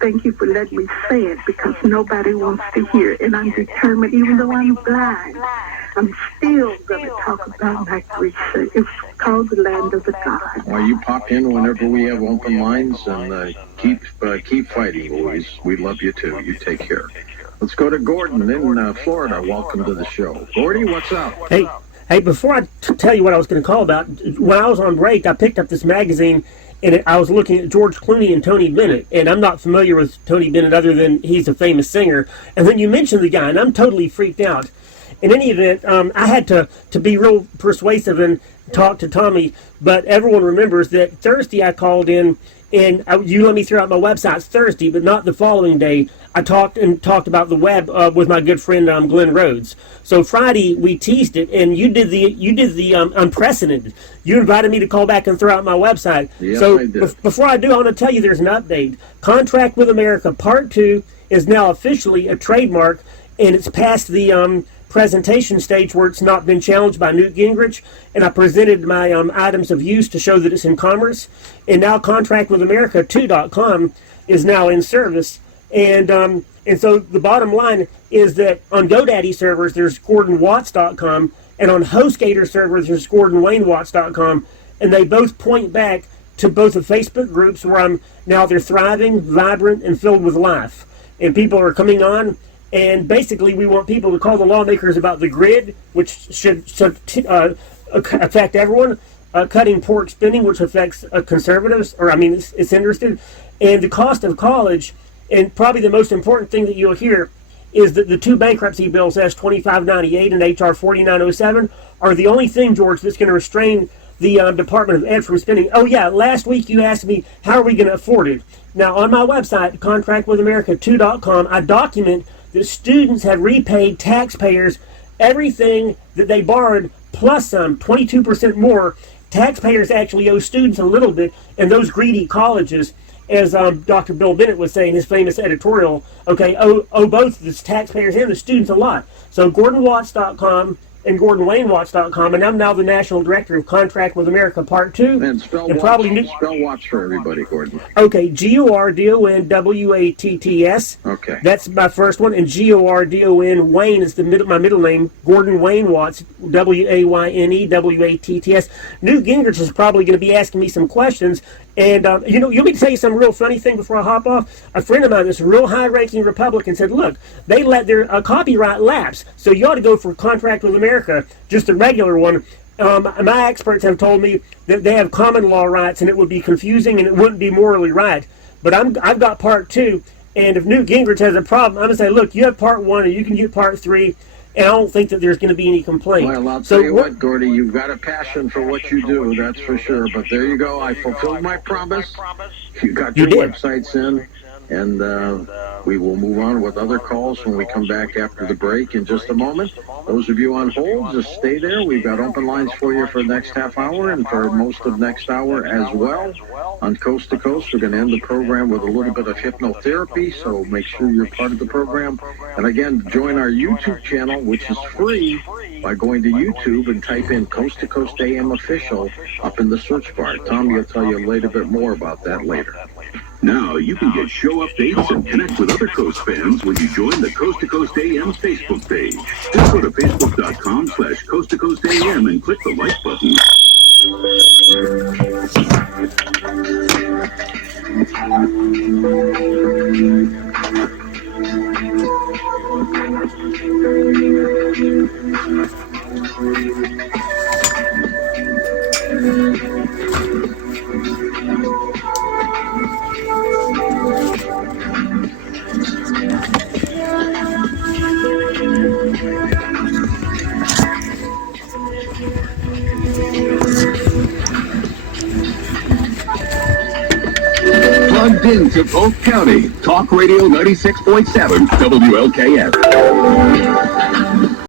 thank you for letting me say it, because nobody wants to hear it. And I'm determined, even though I'm blind, I'm still going to talk about my research. It's called The Land of the Gods. Well, you pop in whenever we have open lines, and keep fighting, Louise. We love you too. You take care. Let's go to Gordon in Florida. Welcome to the show. Gordy, what's up? Hey, before I tell you what I was going to call about, when I was on break, I picked up this magazine, and I was looking at George Clooney and Tony Bennett, and I'm not familiar with Tony Bennett other than he's a famous singer. And then you mentioned the guy, and I'm totally freaked out. In any event, I had to be real persuasive and talk to Tommy, but everyone remembers that Thursday I called in, and you let me throw out my website Thursday, but not the following day. I talked about the web with my good friend Glenn Rhodes. So Friday we teased it, and you did the unprecedented. You invited me to call back and throw out my website. Yes, so I did. Before I do, I want to tell you there's an update. Contract with America Part 2 is now officially a trademark, and it's past the presentation stage where it's not been challenged by Newt Gingrich, and I presented my items of use to show that it's in commerce. And now contractwithamerica2.com is now in service. And so the bottom line is that on GoDaddy servers, there's GordonWatts.com, and on HostGator servers, there's GordonWayneWatts.com, and they both point back to both the Facebook groups where they're thriving, vibrant, and filled with life. And people are coming on, and basically we want people to call the lawmakers about the grid, which should affect everyone, cutting pork spending, which affects conservatives, it's interested, and the cost of college. And probably the most important thing that you'll hear is that the two bankruptcy bills, S-2598 and H.R. 4907, are the only thing, George, that's going to restrain the Department of Ed from spending. Oh, yeah, last week you asked me, how are we going to afford it? Now, on my website, contractwithamerica2.com, I document that students have repaid taxpayers everything that they borrowed, plus some, 22% more. Taxpayers actually owe students a little bit, and those greedy colleges, as Dr. Bill Bennett was saying, his famous editorial, owe both the taxpayers and the students a lot. So GordonWatts.com and GordonWayneWatts.com, and I'm now the National Director of Contract with America Part 2. And spell Watts for everybody, Gordon. Okay, GORDONWATTS. Okay. That's my first one, and GORDON Wayne is my middle name, Gordon Wayne Watts, WAYNEWATTS. Newt Gingrich is probably going to be asking me some questions, and you want me to tell you some real funny thing before I hop off? A friend of mine, this real high-ranking Republican, said, look, they let their copyright lapse, so you ought to go for Contract with America, just a regular one. My experts have told me that they have common law rights, and it would be confusing, and it wouldn't be morally right. But I've got Part 2, and if Newt Gingrich has a problem, I'm going to say, look, you have Part 1, and you can get Part 3, and I don't think that there's going to be any complaint. Well, I'll tell you what, Gordy, you've got a passion for what you do, that's for sure. But there you go. I fulfilled my promise. You got your websites in, and we will move on with other calls when we come back after the break in just a moment. Those of you on hold, just stay there. We've got open lines for you for the next half hour and for most of next hour as well. On Coast to Coast, we're going to end the program with a little bit of hypnotherapy, so make sure you're part of the program. And again, join our YouTube channel, which is free, by going to YouTube and type in Coast to Coast AM Official up in the search bar. Tommy will tell you a little bit more about that later. Now you can get show updates and connect with other Coast fans when you join the Coast to Coast AM's Facebook page. Just go to facebook.com/Coast to Coast AM and click the like button. Plugged into Polk County, Talk Radio 96.7 WLKF.